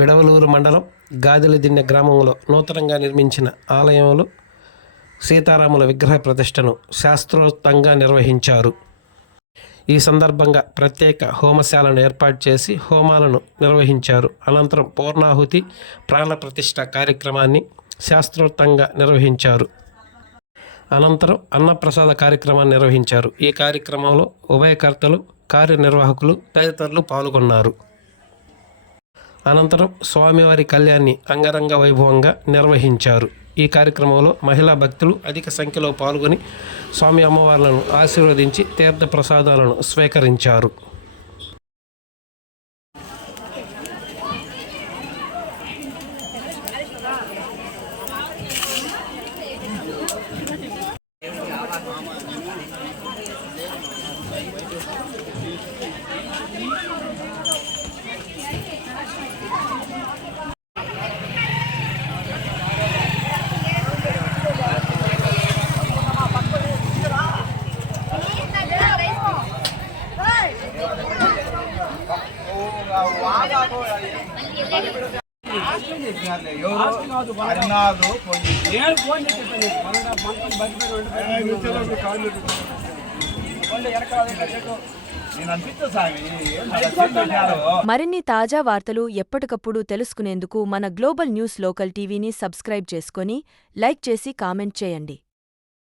విడవలూరు మండలం గాదిలదిన్నె గ్రామంలో నూతనంగా నిర్మించిన ఆలయంలో సీతారాముల విగ్రహ ప్రతిష్టను శాస్త్రోక్తంగా నిర్వహించారు. ఈ సందర్భంగా ప్రత్యేక హోమశాలను ఏర్పాటు చేసి హోమాలను నిర్వహించారు. అనంతరం పూర్ణాహుతి ప్రాణ ప్రతిష్ఠ కార్యక్రమాన్ని శాస్త్రోక్తంగా నిర్వహించారు. అనంతరం అన్నప్రసాద కార్యక్రమాన్ని నిర్వహించారు. ఈ కార్యక్రమంలో ఉభయకర్తలు, కార్యనిర్వాహకులు తదితరులు పాల్గొన్నారు. అనంతరం స్వామివారి కళ్యాణాన్ని అంగరంగ వైభవంగా నిర్వహించారు. ఈ కార్యక్రమంలో మహిళా భక్తులు అధిక సంఖ్యలో పాల్గొని స్వామి అమ్మవార్లను ఆశీర్వదించి తీర్థ ప్రసాదాలను స్వీకరించారు. మరిన్ని తాజా వార్తలు ఎప్పటికప్పుడు తెలుసుకునేందుకు మన గ్లోబల్ న్యూస్ లోకల్ టీవీని సబ్స్క్రైబ్ చేసుకొని లైక్ చేసి కామెంట్ చేయండి.